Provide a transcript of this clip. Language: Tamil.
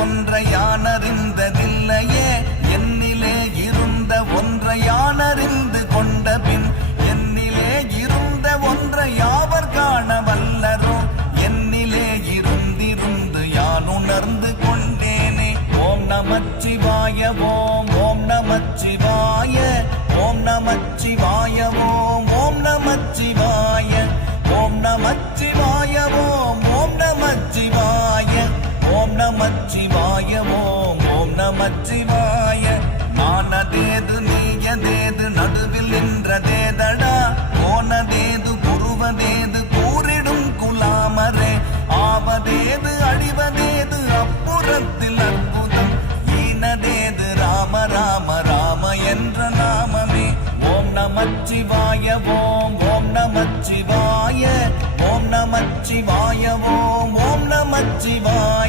ஒன்றை யானறிந்ததில்லையே என்னிலே இருந்த ஒன்றை யானறிந்து கொண்ட பின் என்னிலே இருந்த ஒன்றை யாவர் காண வல்லரோ என்னிலே இருந்திருந்து யான் உணர்ந்து கொண்டேனே. ஓம் நமச்சிவாய ஓம் ஓம் நமச்சிவாய ஓம் நமச்சிவாய ஓம் ஓம் நமச்சிவாய ஓம் நமச்சிவாய ஓம் ஓம் நமச்சிவாய ஓம் நமச்சிவாய ஓம் ஓம் நமச்சிவாய. நானதேது நீயதேது நடுவில் நின்றதேதடா போனதேது குருவதேது கூறிடும் குலாமரே ஆவதேது அழிவதேது அப்புறத்தில் அற்புதம் ஈனதேது ராம ராம ராம என்ற நாமமே. ஓம் நமச்சிவாய ஓம் ஓம் நமச்சிவாய ஓம் நமச்சிவாய ஓம் ஓம் நமச்சிவாய.